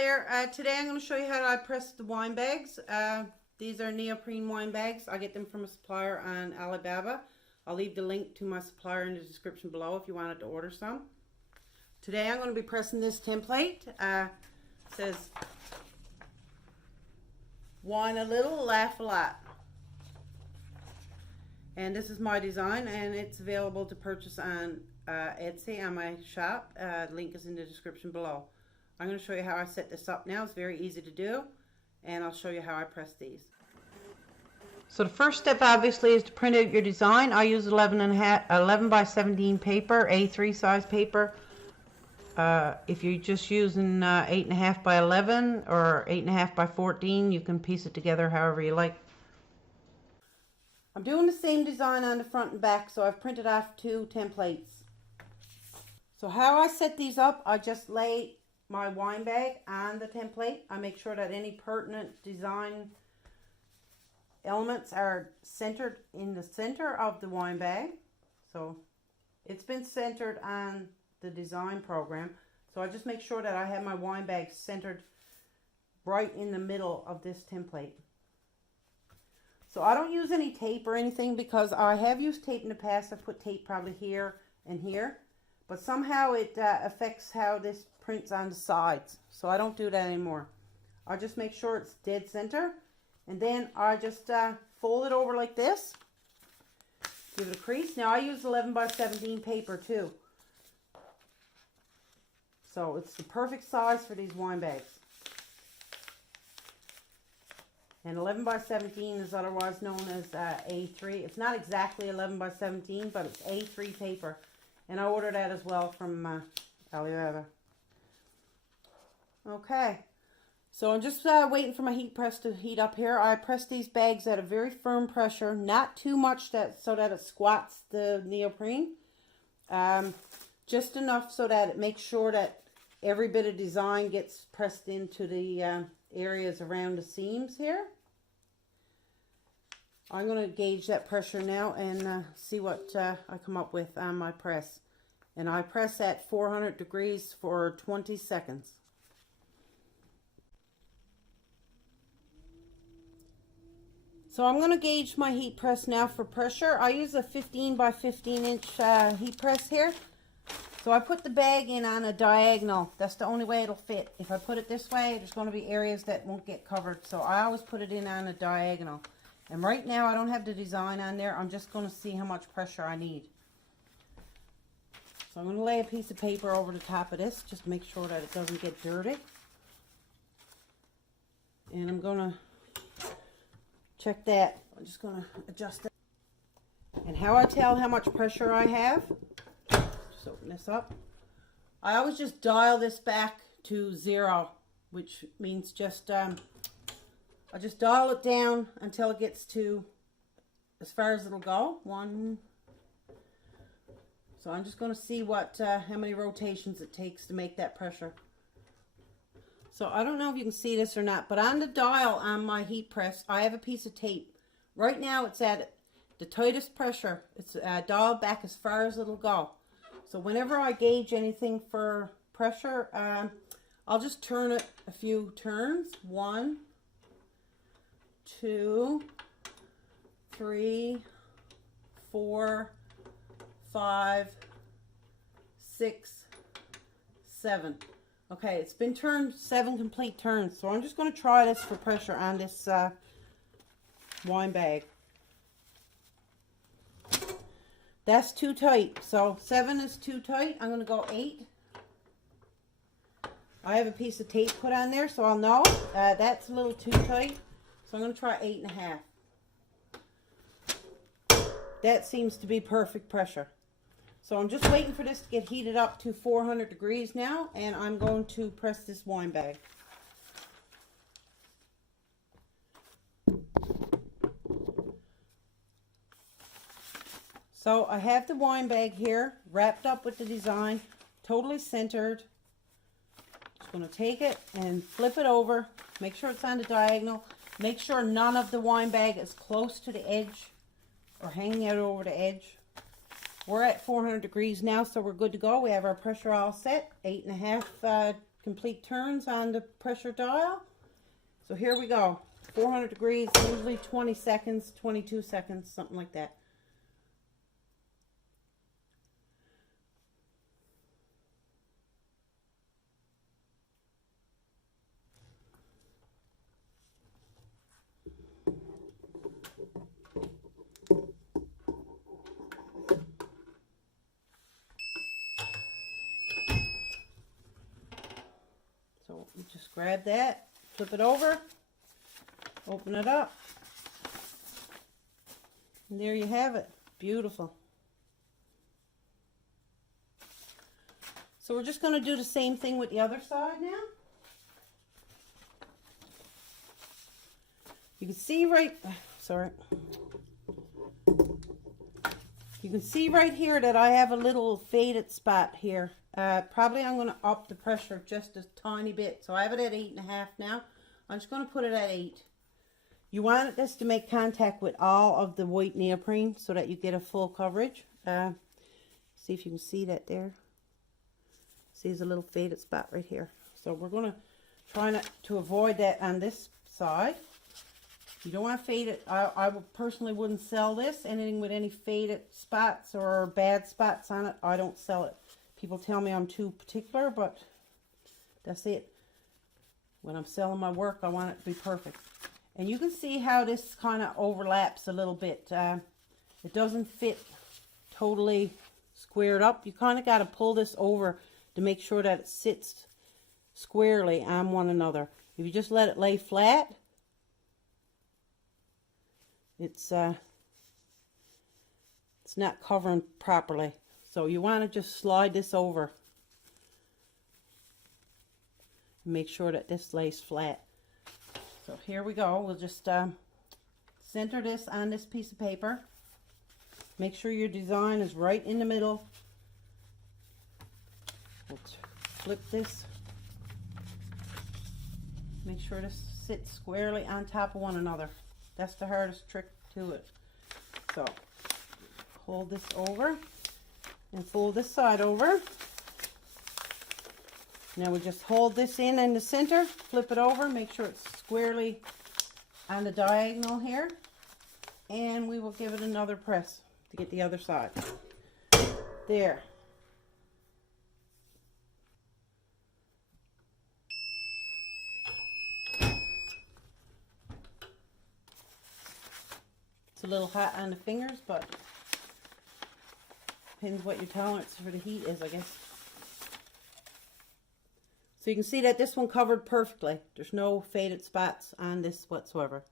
there. Today I'm going to show you how I press the wine bags. These are neoprene wine bags. I get them from a supplier on Alibaba. I'll leave the link to my supplier in the description below if you wanted to order some. Today I'm going to be pressing this template. It says, wine a little, laugh a lot. And this is my design, and it's available to purchase on Etsy on my shop. Link is in the description below. I'm going to show you how I set this up now. It's very easy to do, and I'll show you how I press these. So the first step obviously is to print out your design. I use 11 by 17 paper, A3 size paper. If you're just using 8.5 by 11 or 8.5 by 14, you can piece it together however you like. I'm doing the same design on the front and back, so I've printed off 2 templates. So how I set these up, I just lay my wine bag on the template. I make sure that any pertinent design elements are centered in the center of the wine bag. So it's been centered on the design program. So I just make sure that I have my wine bag centered right in the middle of this template. So I don't use any tape or anything because I have used tape in the past. I've put tape probably here and here, but somehow it affects how this prints on the sides. So I don't do that anymore. I just make sure it's dead center, and then I just fold it over like this. Give it a crease. Now I use 11 by 17 paper too. So it's the perfect size for these wine bags. And 11 by 17 is otherwise known as A3. It's not exactly 11 by 17, but it's A3 paper. And I ordered that as well from Alibaba. Okay. So I'm just waiting for my heat press to heat up here. I press these bags at a very firm pressure. Not too much so that it squats the neoprene. Just enough so that it makes sure that every bit of design gets pressed into the areas around the seams here. I'm going to gauge that pressure now and see what I come up with on my press. And I press at 400 degrees for 20 seconds. So I'm going to gauge my heat press now for pressure. I use a 15 by 15 inch heat press here. So I put the bag in on a diagonal. That's the only way it'll fit. If I put it this way, there's going to be areas that won't get covered. So I always put it in on a diagonal. And right now I don't have the design on there. I'm just going to see how much pressure I need. So I'm going to lay a piece of paper over the top of this, just to make sure that it doesn't get dirty. And I'm going to check that. I'm just going to adjust it. And how I tell how much pressure I have, just open this up. I always just dial this back to 0, which means just I just dial it down until it gets to as far as it'll go. 1. So I'm just going to see what how many rotations it takes to make that pressure. So I don't know if you can see this or not, but on the dial on my heat press, I have a piece of tape. Right now it's at the tightest pressure. It's dialed back as far as it'll go. So whenever I gauge anything for pressure, I'll just turn it a few turns. 1, 2, 3, 4, 5, 6, 7. Okay, it's been turned 7 complete turns. So I'm just going to try this for pressure on this wine bag. That's too tight. So 7 is too tight. I'm going to go 8. I have a piece of tape put on there, so I'll know that's a little too tight. So I'm going to try 8.5. That seems to be perfect pressure. So I'm just waiting for this to get heated up to 400 degrees now, and I'm going to press this wine bag. So I have the wine bag here, wrapped up with the design, totally centered. Just going to take it and flip it over, make sure it's on the diagonal, make sure none of the wine bag is close to the edge or hanging out over the edge. We're at 400 degrees now, so we're good to go. We have our pressure all set, 8.5 complete turns on the pressure dial. So here we go. 400 degrees, usually 20 seconds, 22 seconds, something like that. So you just grab that, flip it over, open it up, and there you have it. Beautiful. So we're just going to do the same thing with the other side now. You can see right, you can see right here that I have a little faded spot here. Probably I'm going to up the pressure just a tiny bit. So I have it at 8.5 now. I'm just going to put it at 8. You want this to make contact with all of the white neoprene so that you get a full coverage. See if you can see that there. See, there's a little faded spot right here. So we're going to try not to avoid that on this side. You don't want to fade it. I personally wouldn't sell this. Anything with any faded spots or bad spots on it, I don't sell it. People tell me I'm too particular, but that's it. When I'm selling my work, I want it to be perfect. And you can see how this kind of overlaps a little bit. It doesn't fit totally squared up. You kind of got to pull this over to make sure that it sits squarely on one another. If you just let it lay flat, it's not covering properly. So you want to just slide this over and make sure that this lays flat. So here we go. We'll just center this on this piece of paper. Make sure your design is right in the middle. We'll flip this. Make sure this sits squarely on top of one another. That's the hardest trick to it. So hold this over and fold this side over. Now we just hold this in the center, flip it over, make sure it's squarely on the diagonal here, and we will give it another press to get the other side. There. It's a little hot on the fingers, but depends what your tolerance for the heat is, I guess. So you can see that this one covered perfectly. There's no faded spots on this whatsoever.